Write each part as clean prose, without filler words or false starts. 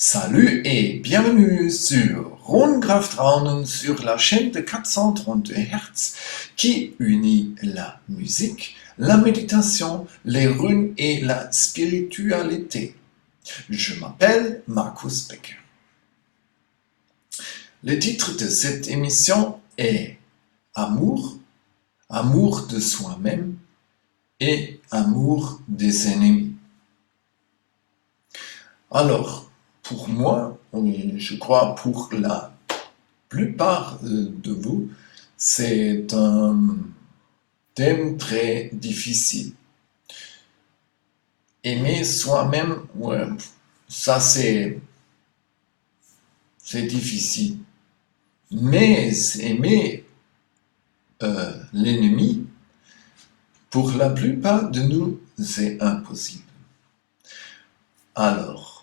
Salut et bienvenue sur Runkraftraunen sur la chaîne de 432 Hz qui unit la musique, la méditation, les runes et la spiritualité. Je m'appelle Markus Becker. Le titre de cette émission est Amour, amour de soi-même et amour des ennemis. Alors, pour moi, et je crois pour la plupart de vous, c'est un thème très difficile. Aimer soi-même, ouais, ça c'est difficile. Mais aimer l'ennemi, pour la plupart de nous, c'est impossible. Alors,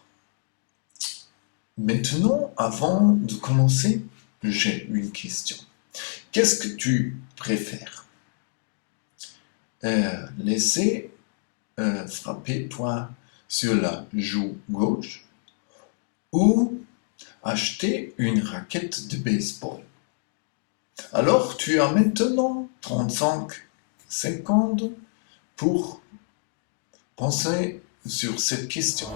maintenant, avant de commencer, j'ai une question. Qu'est-ce que tu préfères? Laisser frapper toi sur la joue gauche ou acheter une raquette de baseball? Alors, tu as maintenant 35 secondes pour penser sur cette question.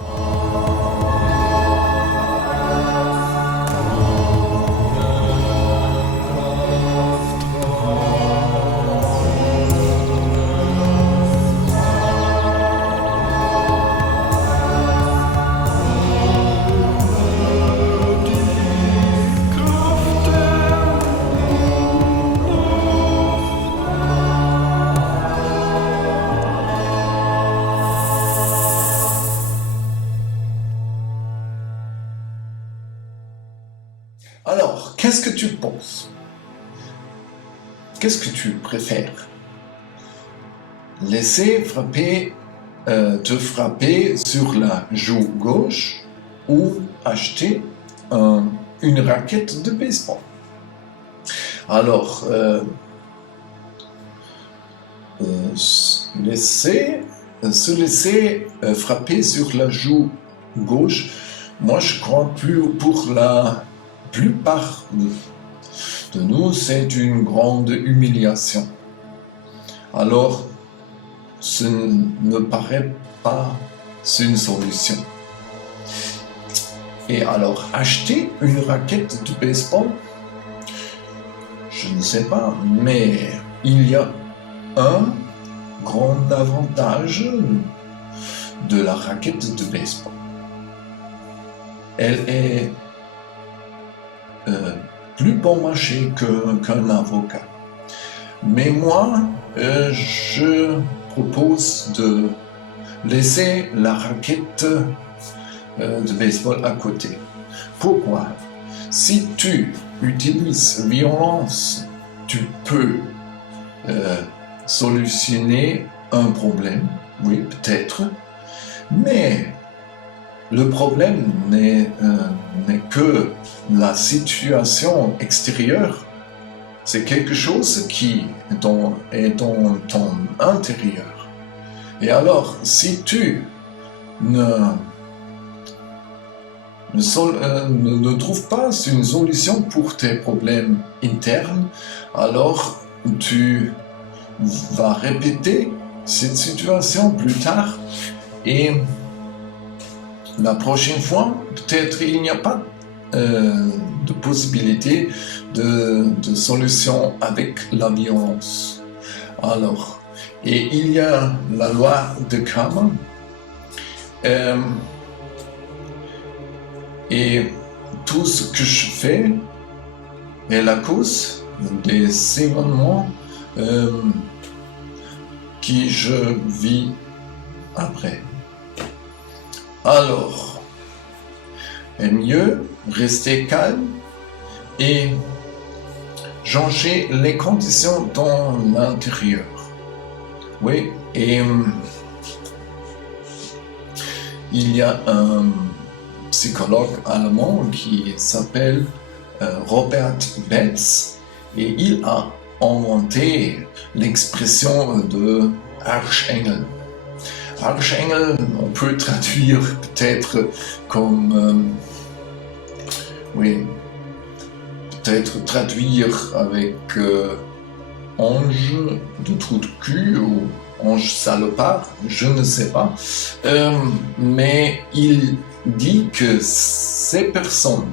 Alors, qu'est-ce que tu penses? Qu'est-ce que tu préfères? Laisser te frapper sur la joue gauche ou acheter une raquette de baseball? Alors, se laisser frapper sur la joue gauche, moi je crois plus pour la plupart de nous, c'est une grande humiliation. Alors, ce ne paraît pas une solution. Et alors, acheter une raquette de baseball, je ne sais pas, mais il y a un grand avantage de la raquette de baseball. Elle est plus bon marché qu'un avocat. Mais moi, je propose de laisser la raquette de baseball à côté. Pourquoi? Si tu utilises violence, tu peux solutionner un problème, oui, peut-être, mais le problème n'est que la situation extérieure. C'est quelque chose qui est dans ton intérieur. Et alors, si tu ne trouves pas une solution pour tes problèmes internes, alors tu vas répéter cette situation plus tard et la prochaine fois, peut-être il n'y a pas de possibilité de solution avec la violence. Alors, et il y a la loi de karma et tout ce que je fais est la cause des événements que je vis après. Alors, est mieux rester calme et changer les conditions dans l'intérieur. Oui, et il y a un psychologue allemand qui s'appelle Robert Betz et il a inventé l'expression de Archengel. Archengel, on peut traduire peut-être comme, oui, peut-être traduire avec ange de trou de cul ou ange salopard, je ne sais pas. Mais il dit que ces personnes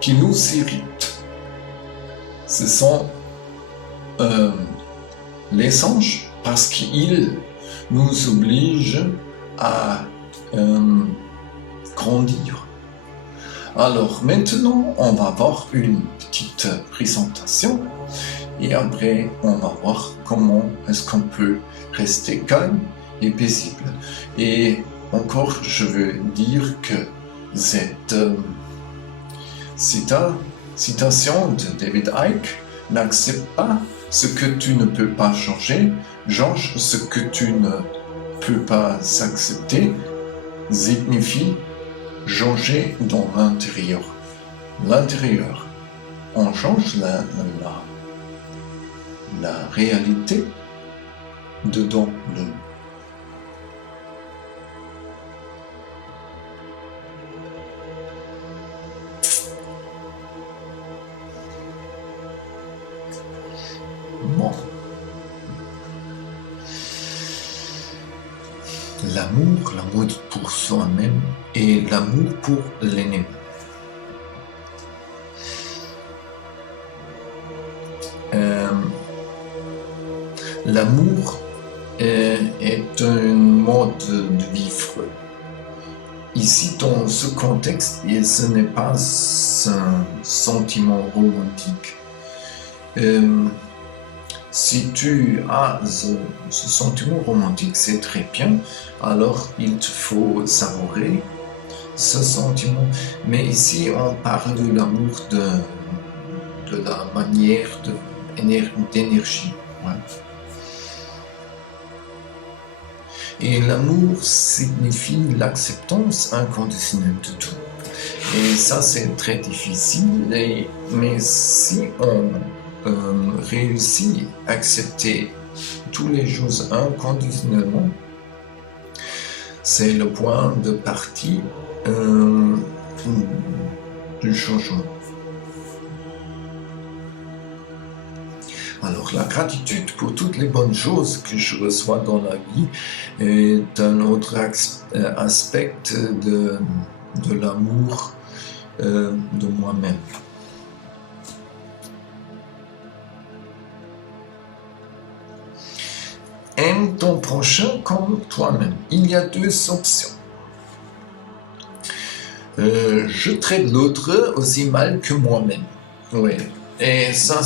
qui nous irritent, ce sont les anges parce qu'ils nous obligent à grandir. Alors maintenant, on va voir une petite présentation et après, on va voir comment est-ce qu'on peut rester calme et paisible. Et encore, je veux dire que cette citation de David Icke n'accepte pas ce que tu ne peux pas changer, change ce que tu ne peux pas accepter, signifie changer dans l'intérieur. L'intérieur, on change la réalité dedans nous. Bon. L'amour pour soi-même et l'amour pour l'ennemi. L'amour est un mode de vivre. Ici, dans ce contexte, et ce n'est pas un sentiment romantique. Si tu as ce sentiment romantique, c'est très bien, alors il te faut savourer ce sentiment. Mais ici, on parle de l'amour de la manière d'énergie. Ouais. Et l'amour signifie l'acceptance inconditionnelle de tout. Et ça, c'est très difficile, mais si on réussit à accepter toutes les choses inconditionnellement, c'est le point de partie du changement. Alors, la gratitude pour toutes les bonnes choses que je reçois dans la vie est un autre aspect de l'amour de moi-même. Aime ton prochain comme toi-même. Il y a deux options. Je traite l'autre aussi mal que moi-même. Oui. Et ça,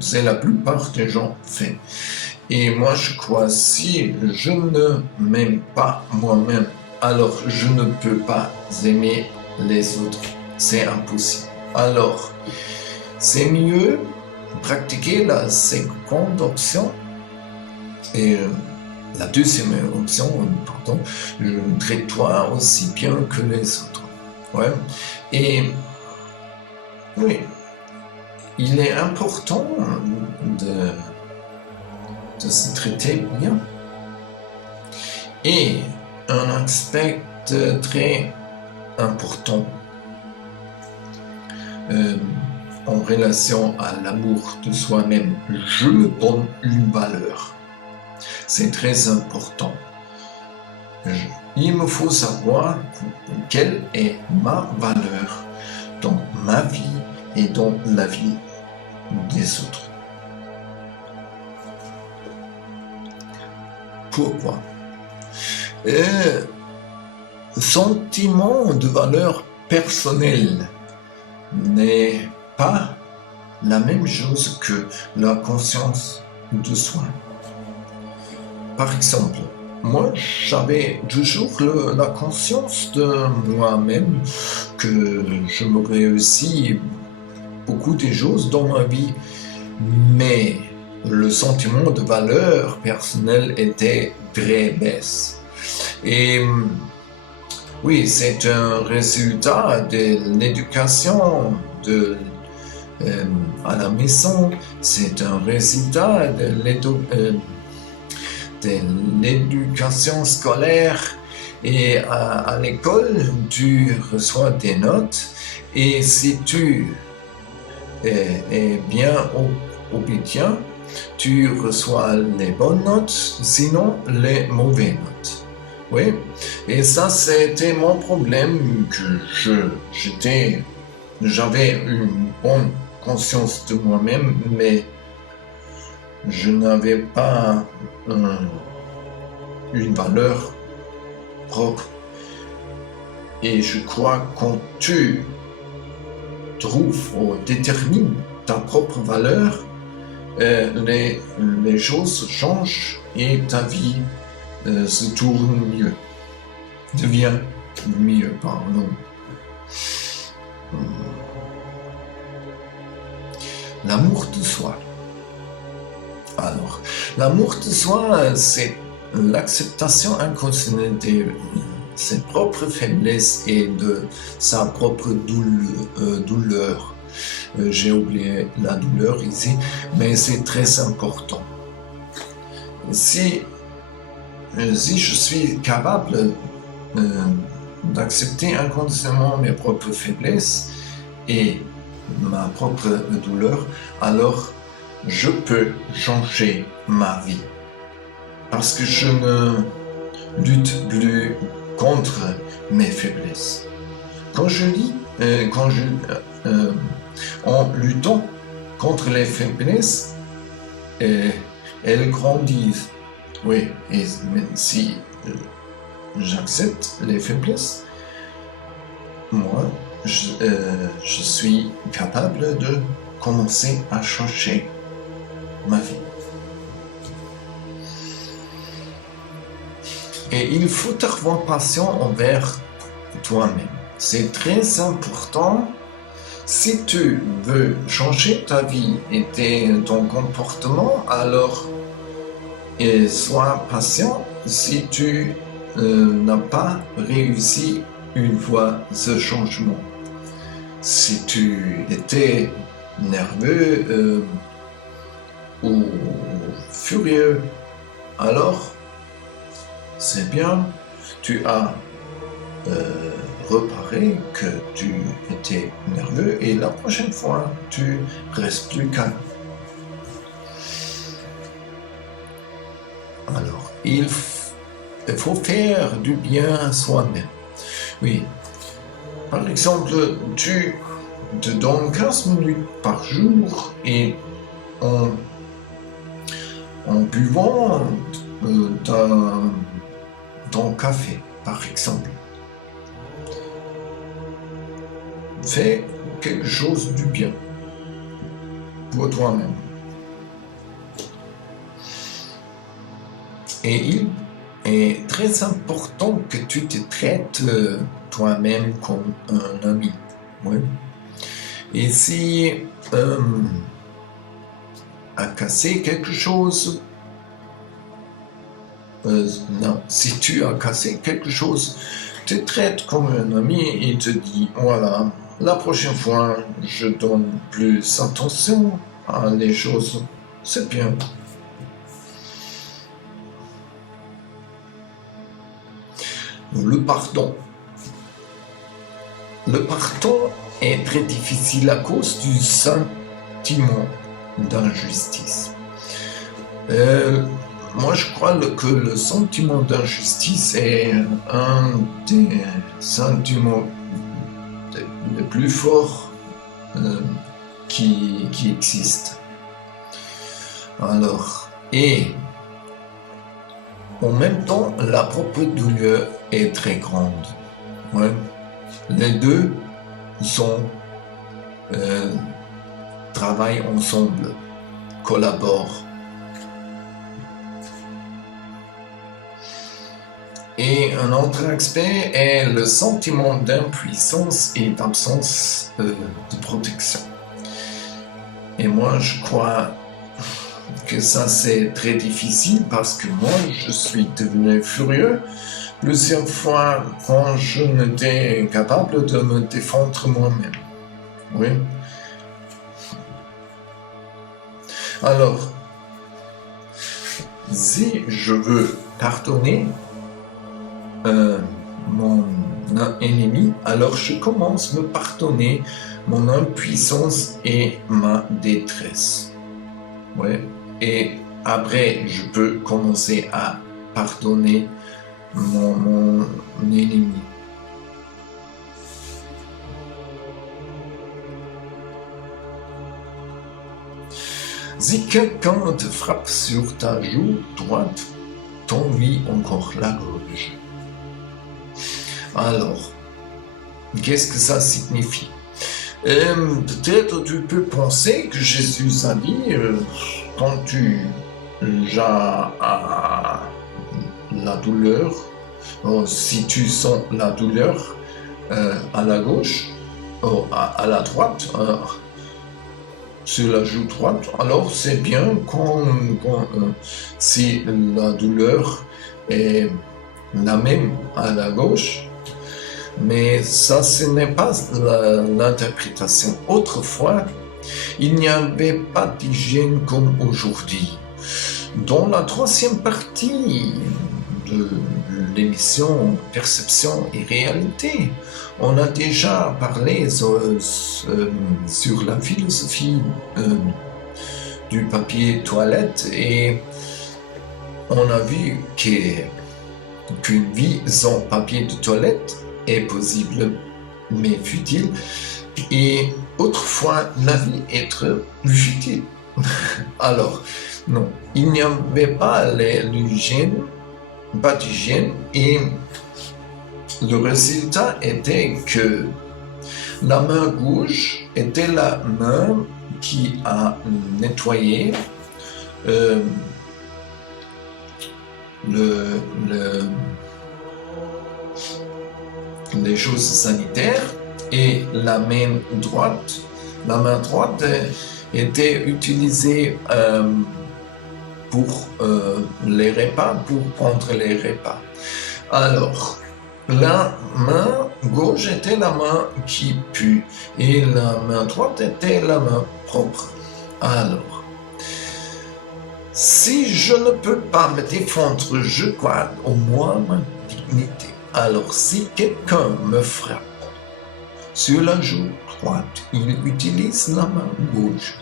c'est la plupart des gens font. Et moi, je crois, si je ne m'aime pas moi-même, alors je ne peux pas aimer les autres. C'est impossible. Alors, c'est mieux pratiquer la seconde option. Et la deuxième option, pardon, traite-toi aussi bien que les autres. Ouais. Et oui, il est important de se traiter bien. Et un aspect très important en relation à l'amour de soi-même, je me donne une valeur. C'est très important. Il me faut savoir quelle est ma valeur dans ma vie et dans la vie des autres. Pourquoi? Sentiment de valeur personnelle n'est pas la même chose que la conscience de soi. Par exemple, moi, j'avais toujours la conscience de moi-même que je me réussis beaucoup de choses dans ma vie, mais le sentiment de valeur personnelle était très baisse. Et oui, c'est un résultat de l'éducation à la maison, c'est un résultat de l'éducation scolaire et à l'école, tu reçois des notes et si tu es bien obédient, tu reçois les bonnes notes, sinon les mauvaises notes. Oui, et ça c'était mon problème, que j'avais une bonne conscience de moi-même, mais je n'avais pas une valeur propre. Et je crois que quand tu trouves ou détermines ta propre valeur, les choses changent et ta vie se tourne mieux, devient mieux, pardon. L'amour de soi. Alors, l'amour de soi, c'est l'acceptation inconditionnelle de ses propres faiblesses et de sa propre douleur. J'ai oublié la douleur ici, mais c'est très important. Si je suis capable d'accepter inconditionnellement mes propres faiblesses et ma propre douleur, alors je peux changer ma vie. Parce que je ne lutte plus contre mes faiblesses. En luttant contre les faiblesses, elles grandissent. Oui, et si j'accepte les faiblesses, moi, je suis capable de commencer à changer ma vie. Et il faut avoir patience envers toi-même. C'est très important. Si tu veux changer ta vie et ton comportement, alors sois patient. Si tu n'as pas réussi une fois ce changement, si tu étais nerveux ou furieux, alors c'est bien, tu as reparé que tu étais nerveux et la prochaine fois, tu restes plus calme. Alors, il faut faire du bien à soi-même. Oui. Par exemple, tu te donnes 15 minutes par jour et en buvant ton café, par exemple. Fais quelque chose du bien pour toi-même. Et il est très important que tu te traites toi-même comme un ami. Ouais. Et si a cassé quelque chose, si tu as cassé quelque chose, te traite comme un ami et te dit voilà, la prochaine fois je donne plus attention à les choses, c'est bien. Le pardon. Le pardon est très difficile à cause du sentiment d'injustice. Moi, je crois que le sentiment d'injustice est un des sentiments les plus forts qui existent. Alors, et en même temps, la propre douleur est très grande. Ouais. Les deux travaillent ensemble, collaborent. Et un autre aspect est le sentiment d'impuissance et d'absence de protection. Et moi, je crois que ça, c'est très difficile parce que moi, je suis devenu furieux plusieurs fois quand je n'étais capable de me défendre moi-même. Oui. Alors, si je veux pardonner mon ennemi, alors je commence à me pardonner mon impuissance et ma détresse. Ouais. Et après, je peux commencer à pardonner mon ennemi. Si quelqu'un te frappe sur ta joue droite, tends-lui encore la gauche. Alors, qu'est-ce que ça signifie? Peut-être tu peux penser que Jésus a dit, quand tu as la douleur, si tu sens la douleur à la gauche, à la droite, sur la joue droite, alors c'est bien si la douleur est la même à la gauche, mais ça, ce n'est pas l'interprétation. Autrefois, il n'y avait pas d'hygiène comme aujourd'hui. Dans la troisième partie de l'émission Perception et Réalité, on a déjà parlé sur la philosophie du papier toilette et on a vu qu'une vie sans papier de toilette est possible mais futile, et autrefois la vie est plus futile. Alors, non, il n'y avait pas l'hygiène, pas d'hygiène, et le résultat était que la main gauche était la main qui a nettoyé les choses sanitaires, et la main droite était utilisée pour les repas, pour prendre les repas. Alors, la main gauche était la main qui pue et la main droite était la main propre. Alors, si je ne peux pas me défendre, je garde au moins ma dignité. Alors, si quelqu'un me frappe sur la joue droite, il utilise la main gauche.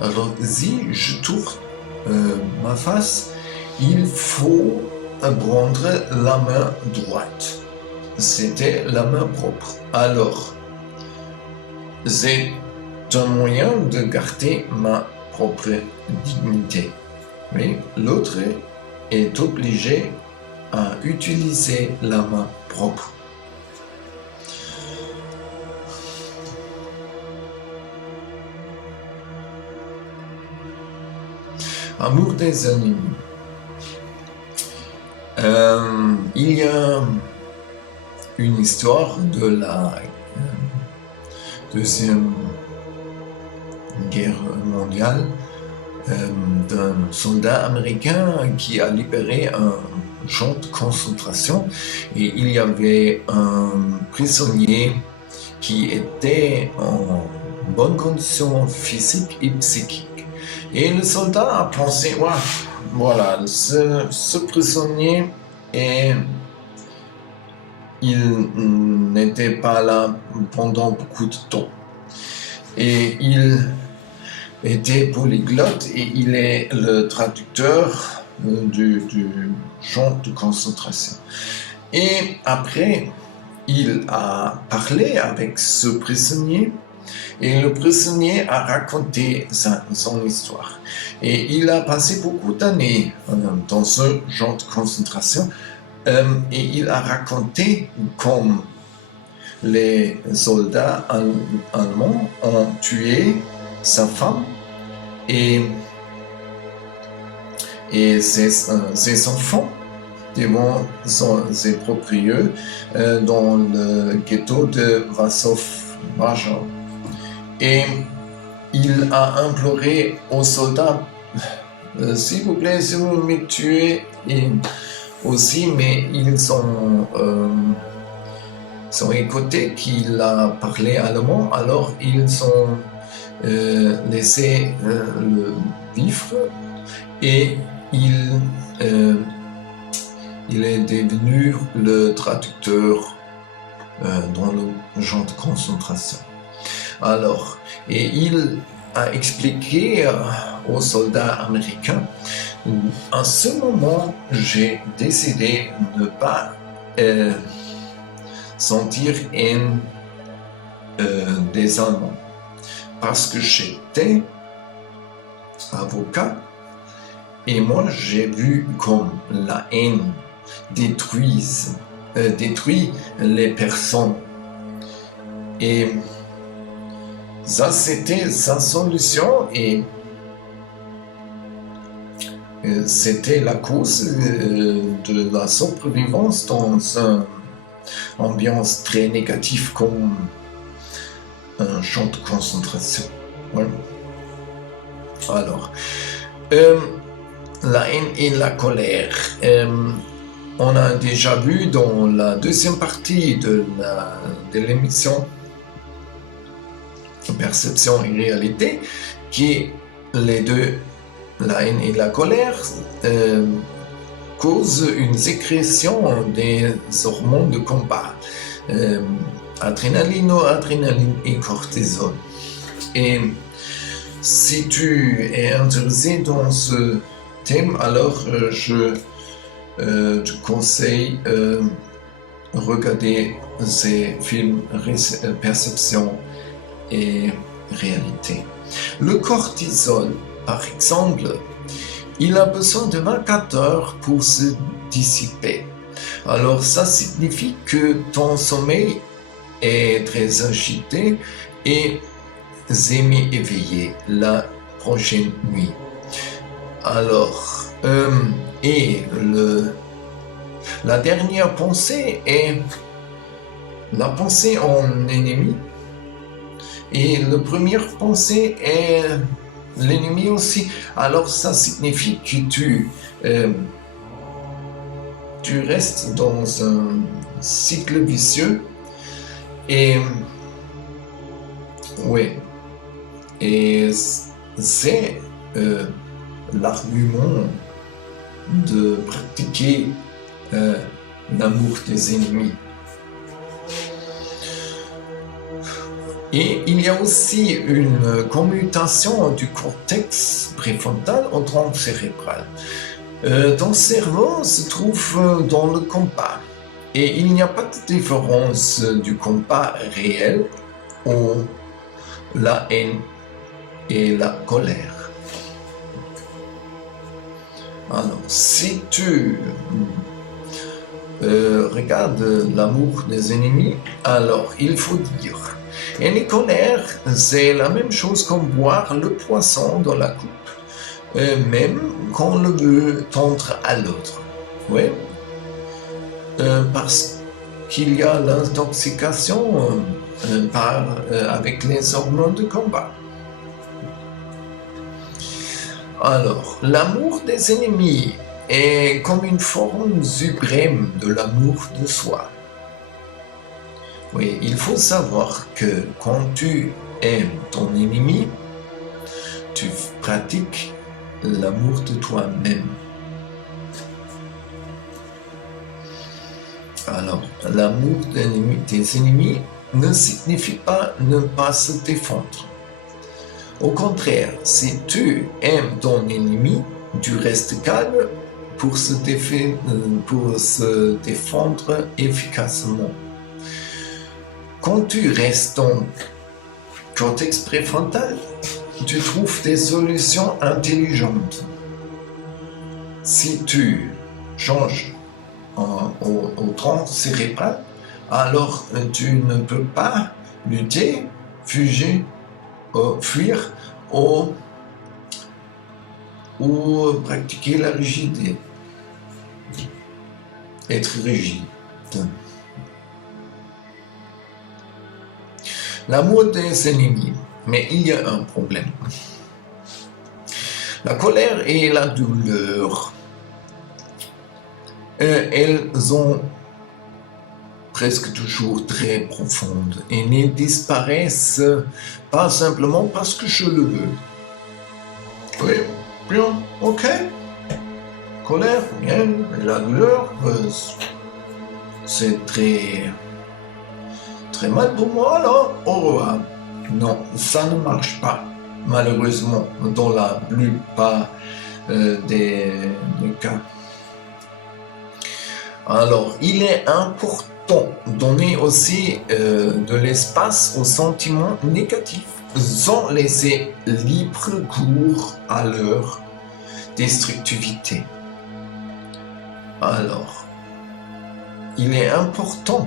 Alors, si je tourne ma face, il faut prendre la main droite. C'était la main propre. Alors, c'est un moyen de garder ma propre dignité. Mais l'autre est obligé à utiliser la main propre. Amour des ennemis. Il y a une histoire de la Deuxième Guerre mondiale d'un soldat américain qui a libéré un champ de concentration, et il y avait un prisonnier qui était en bonne condition physique et psychique. Et le soldat a pensé, voilà, ce prisonnier, il n'était pas là pendant beaucoup de temps. Et il était polyglotte et il est le traducteur du champ de concentration. Et après, il a parlé avec ce prisonnier, et le prisonnier a raconté son histoire. Et il a passé beaucoup d'années dans ce champ de concentration, et il a raconté comme les soldats allemands ont tué sa femme et ses enfants devant ses propres yeux dans le ghetto de Warschau. Et il a imploré aux soldats, s'il vous plaît, si vous me tuez aussi, mais ils sont écoutés qu'il a parlé allemand, alors ils ont laissé le vivre, et il est devenu le traducteur dans le champ de concentration. Alors, et il a expliqué aux soldats américains, à ce moment, j'ai décidé de ne pas sentir haine des Allemands, parce que j'étais avocat et moi j'ai vu comme la haine détruit les personnes. Et ça, c'était sa solution et c'était la cause de la survivance dans une ambiance très négative comme un champ de concentration. Ouais. Alors, la haine et la colère. On a déjà vu dans la deuxième partie de l'émission Perception et réalité que les deux, la haine et la colère, causent une sécrétion des hormones de combat, adrénaline, noradrénaline et cortisol. Et si tu es intéressé dans ce thème, alors je te conseille regarder ces films Perception et réalité. Le cortisol, par exemple, il a besoin de 24 heures pour se dissiper. Alors ça signifie que ton sommeil est très agité et semi-éveillé la prochaine nuit. Alors, la dernière pensée est la pensée en ennemi. Et la première pensée est l'ennemi aussi. Alors ça signifie que tu restes dans un cycle vicieux. Et oui, et c'est l'argument de pratiquer l'amour des ennemis. Et il y a aussi une commutation du cortex préfrontal au tronc cérébral. Ton cerveau se trouve dans le combat et il n'y a pas de différence du combat réel ou la haine et la colère. Alors, si tu regardes l'amour des ennemis, alors il faut dire et les colères, c'est la même chose comme boire le poisson dans la coupe, même quand on le veut tendre à l'autre. Oui. Parce qu'il y a l'intoxication avec les hormones de combat. Alors, l'amour des ennemis est comme une forme suprême de l'amour de soi. Oui, il faut savoir que quand tu aimes ton ennemi, tu pratiques l'amour de toi-même. Alors, l'amour des ennemis ne signifie pas ne pas se défendre. Au contraire, si tu aimes ton ennemi, tu restes calme pour se défendre efficacement. Quand tu restes dans cortex préfrontal, tu trouves des solutions intelligentes. Si tu changes au tronc cérébral, alors tu ne peux pas lutter, fuir ou pratiquer la rigidité. Être rigide. L'amour des ennemis, mais il y a un problème. La colère et la douleur, elles sont presque toujours très profondes et ne disparaissent pas simplement parce que je le veux. Oui, bien, ok. colère, bien, la douleur, c'est très, très mal pour moi, alors au revoir. Non, ça ne marche pas, malheureusement, dans la plupart des cas. Alors, il est important de donner aussi de l'espace aux sentiments négatifs, sans laisser libre cours à leur destructivité. Alors, il est important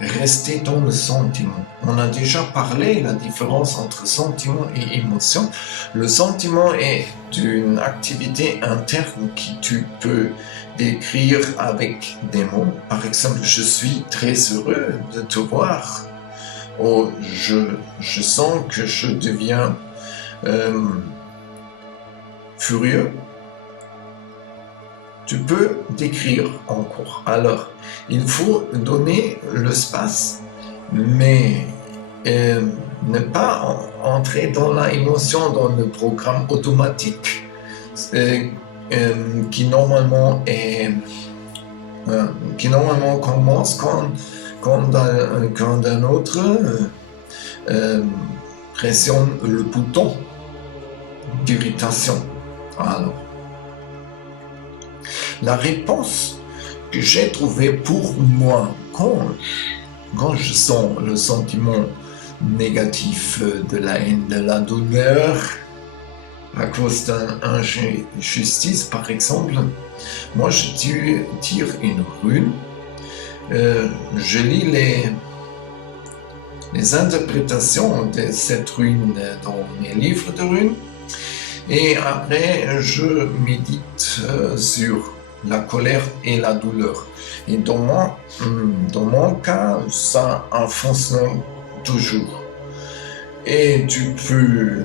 de rester dans le sentiment. On a déjà parlé de la différence entre sentiment et émotion. Le sentiment est une activité interne que tu peux décrire avec des mots. Par exemple, je suis très heureux de te voir. Oh, je sens que je deviens furieux. Tu peux décrire encore. Alors, il faut donner l'espace, mais ne pas entrer dans l'émotion, dans le programme automatique qui normalement commence quand un autre pressionne le bouton d'irritation. Alors, la réponse que j'ai trouvée pour moi quand je sens le sentiment négatif de la haine, de la douleur, à cause d'une injustice par exemple, moi je tire une rune, je lis les interprétations de cette rune dans mes livres de runes, et après je médite sur la colère et la douleur. Et dans mon cas, ça en fonctionne toujours. Et tu peux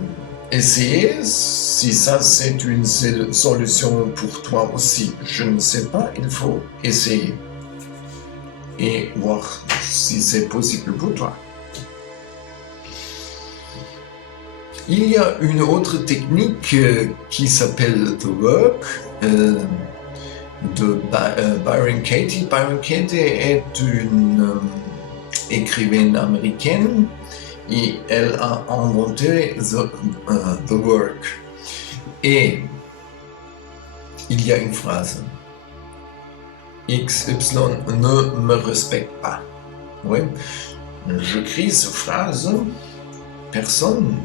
essayer si ça c'est une solution pour toi aussi. Je ne sais pas, il faut essayer et voir si c'est possible pour toi. Il y a une autre technique qui s'appelle The Work de Byron Katie. Byron Katie est une écrivaine américaine et elle a inventé The Work. Et il y a une phrase: XY ne me respecte pas. Oui, je crie cette phrase, personne,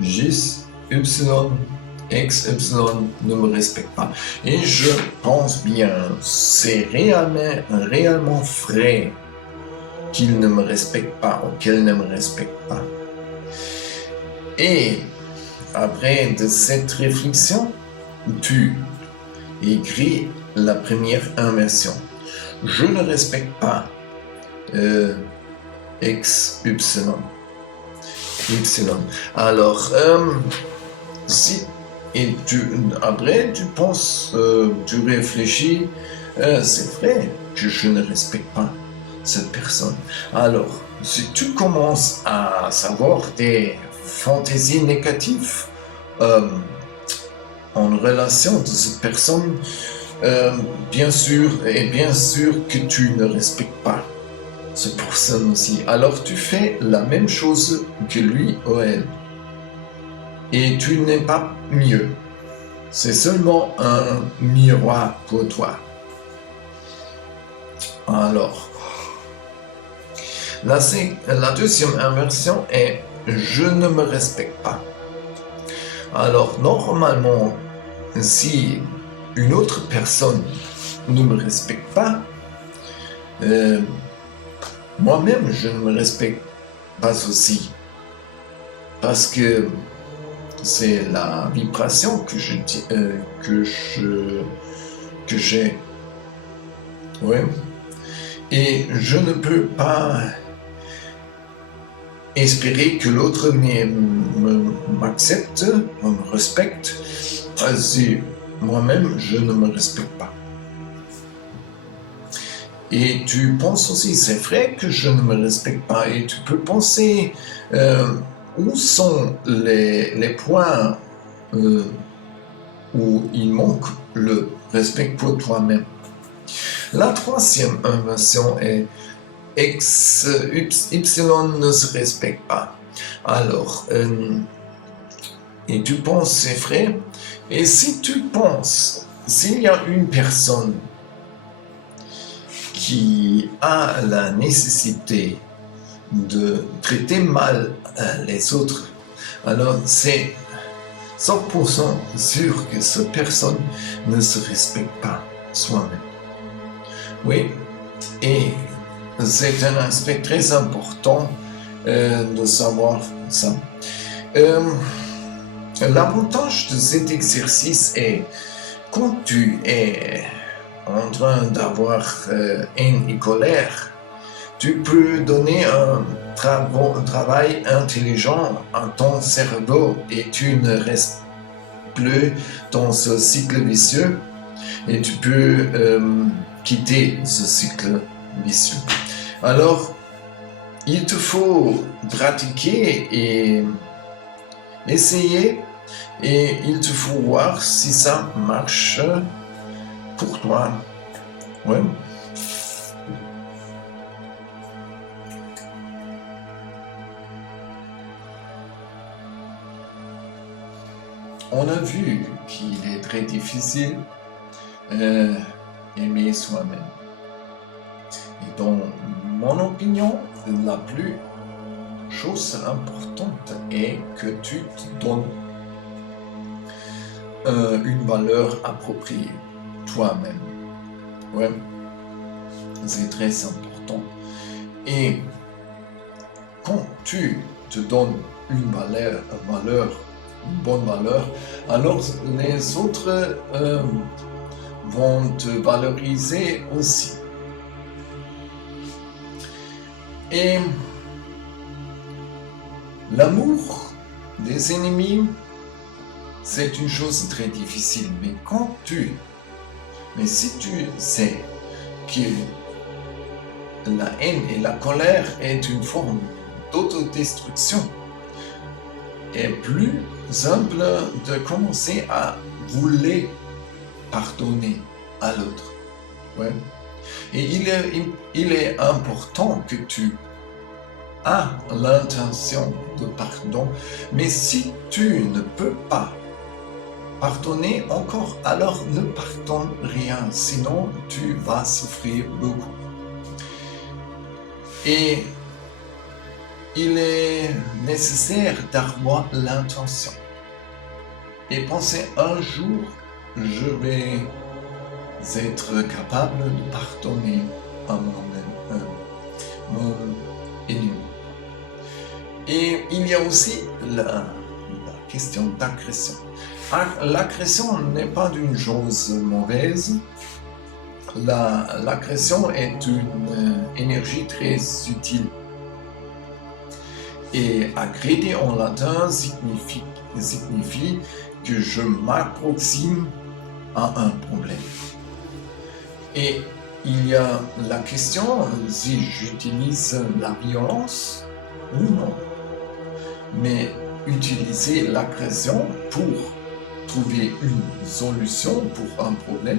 XY ne me respecte pas. Et je pense bien, c'est réellement vrai qu'il ne me respecte pas ou qu'elle ne me respecte pas. Et après de cette réflexion, tu écris la première inversion. Je ne respecte pas XY. Alors, si et après tu penses, tu réfléchis, c'est vrai que je ne respecte pas cette personne. Alors, si tu commences à savoir des fantaisies négatives en relation de cette personne, bien sûr que tu ne respectes pas cette personne aussi. Alors tu fais la même chose que lui ou elle. Et tu n'es pas mieux. C'est seulement un miroir pour toi. Alors, la deuxième inversion est « je ne me respecte pas ». Alors, normalement, si une autre personne ne me respecte pas, moi-même, je ne me respecte pas aussi. Parce que c'est la vibration que j'ai. Oui. Et je ne peux pas espérer que l'autre m'accepte, me respecte, si moi-même je ne me respecte pas. Et tu penses aussi, c'est vrai que je ne me respecte pas, et tu peux penser où sont les points où il manque le respect pour toi-même. La troisième inversion est X, Y ne se respecte pas. Alors, et tu penses c'est vrai, et si tu penses, s'il y a une personne qui a la nécessité de traiter mal les autres, alors c'est 100% sûr que cette personne ne se respecte pas soi-même. Oui, et c'est un aspect très important de savoir ça. L'avantage de cet exercice est quand tu es en train d'avoir haine et colère, tu peux donner un travail intelligent à ton cerveau et tu ne restes plus dans ce cycle vicieux et tu peux quitter ce cycle vicieux. Alors, il te faut pratiquer et essayer et il te faut voir si ça marche pour toi. Ouais. On a vu qu'il est très difficile aimer soi-même. Et dans mon opinion, la plus chose importante est que tu te donnes une valeur appropriée toi-même. Ouais, c'est très important. Et quand tu te donnes une bonne valeur, alors les autres vont te valoriser aussi. Et l'amour des ennemis, c'est une chose très difficile. Mais si tu sais que la haine et la colère est une forme d'autodestruction, est plus simple de commencer à vouloir pardonner à l'autre. Ouais. Et il est important que tu as l'intention de pardon, mais si tu ne peux pas pardonner encore, alors ne pardonne rien, sinon tu vas souffrir beaucoup. Et il est nécessaire d'avoir l'intention et penser un jour, je vais être capable de pardonner à mon ennemi. Et il y a aussi la question d'agression. L'agression n'est pas une chose mauvaise. L'agression est une énergie très utile. Et agréder en latin signifie que je m'approxime à un problème. Et il y a la question si j'utilise la violence ou non. Mais utiliser l'agression pour trouver une solution pour un problème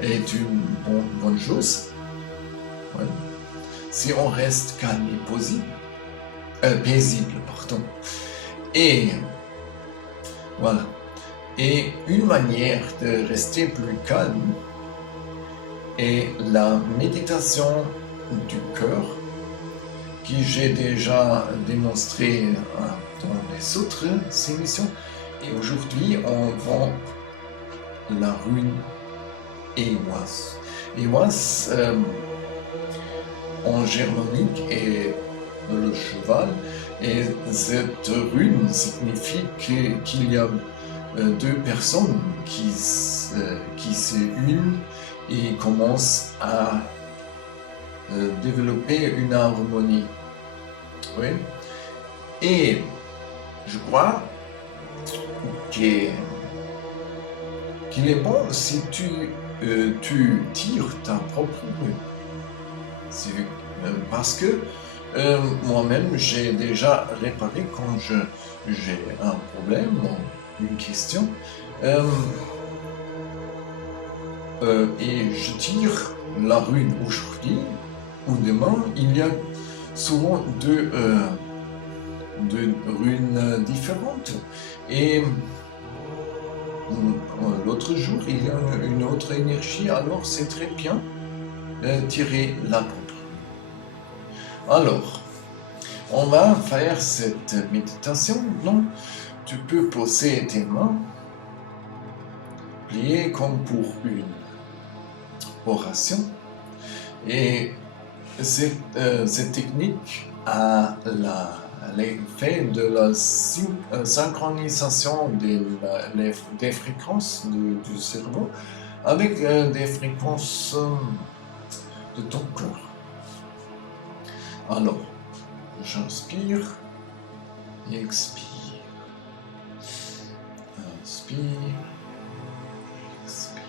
est une bonne chose. Ouais. Si on reste calme et paisible, pardon. Et voilà. Et une manière de rester plus calme est la méditation du cœur, que j'ai déjà démontré dans les autres émissions. Et aujourd'hui, on vend la rune Ewas. Ewas, en germanique, est le cheval. Et cette rune signifie qu'il y a deux personnes qui s'unissent et commencent à développer une harmonie. Oui. Et je crois qu'il est bon si tu tires ta propre rune. Parce que moi-même, j'ai déjà réparé quand j'ai un problème, une question. et je tire la rune aujourd'hui ou demain, il y a souvent deux runes différentes. Et l'autre jour, il y a une autre énergie, alors c'est très bien tirer la propre. Alors, on va faire cette méditation. Non, tu peux poser tes mains, pliées comme pour une oration. Et cette technique a l'effet de la synchronisation des fréquences du cerveau avec des fréquences de ton cœur. Alors, j'inspire et expire. Inspire, expire.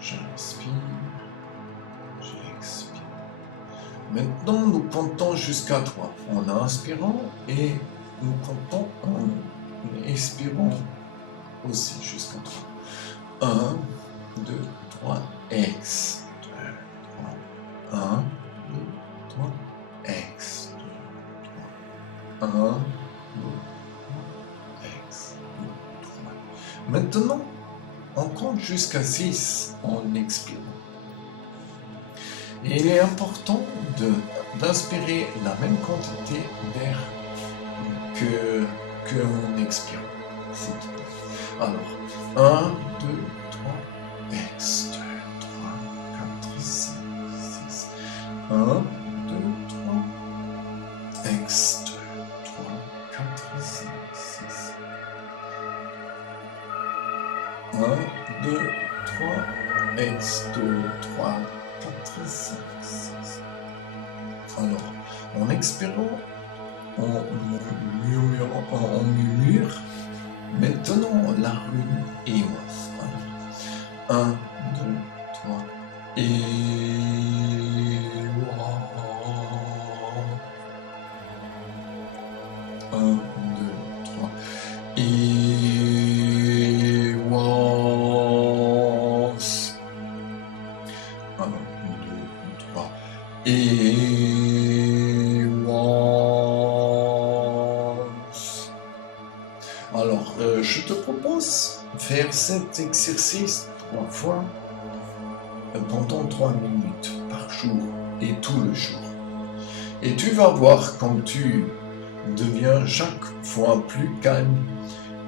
J'inspire, j'expire. Maintenant, nous comptons jusqu'à 3 en inspirant et nous comptons en expirant aussi jusqu'à 3. 1, 2, 3, ex. 2, 3. 1, 2, 3, ex. 2, 3. 1, 2, 3, ex. 2, 3. Maintenant, on compte jusqu'à 6 en expirant. Et il est important d'inspirer la même quantité d'air que en expirant. Alors, 1, 2, 3, ex, 2, 3, 4, 5, 6. 1, 2, 3, ex, 2, 3, 4, 5, 6. 1, 2, 3, ex, 2, 3, 4, 5, 6. Alors, en expirant, on murmure, maintenant la rune et moi. 1, 2, 3, et 1, 2, 3, et 1, 2, 3, et alors, je te propose de faire cet exercice 3 fois pendant 3 minutes par jour et tout le jour. Et tu vas voir comme tu deviens chaque fois plus calme.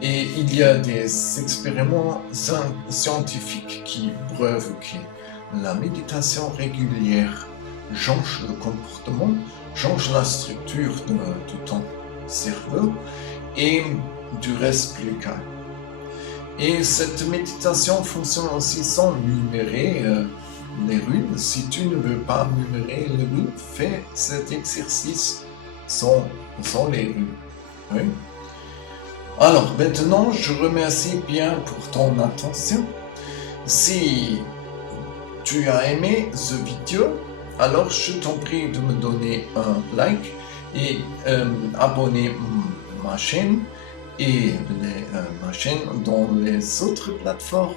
Et il y a des expériments scientifiques qui prouvent que la méditation régulière change le comportement, change la structure de ton cerveau et tu restes plus calme. Et cette méditation fonctionne aussi sans numérer les runes. Si tu ne veux pas numérer les runes, fais cet exercice sans les runes. Oui? Alors maintenant, je remercie bien pour ton attention. Si tu as aimé cette vidéo, alors je t'en prie de me donner un like et abonner ma chaîne et ma chaîne dans les autres plateformes.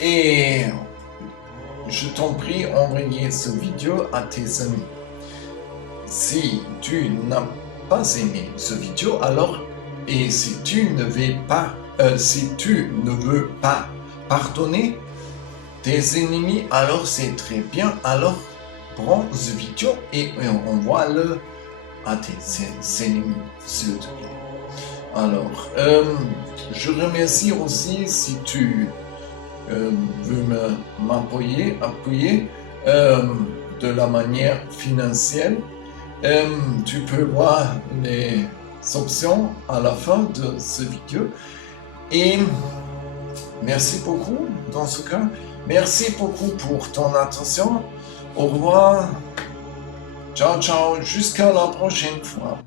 Et je t'en prie envoyer cette vidéo à tes amis. Si tu n'as pas aimé cette vidéo, alors et si tu ne veux pas pardonner tes ennemis, alors c'est très bien. Alors prends cette vidéo et envoie-le à tes ennemis, s'il te plaît. Alors, je remercie aussi si tu veux m'appuyer de la manière financière. Tu peux voir les options à la fin de cette vidéo. Et merci beaucoup dans ce cas. Merci beaucoup pour ton attention. Au revoir. Ciao, ciao. Jusqu'à la prochaine fois.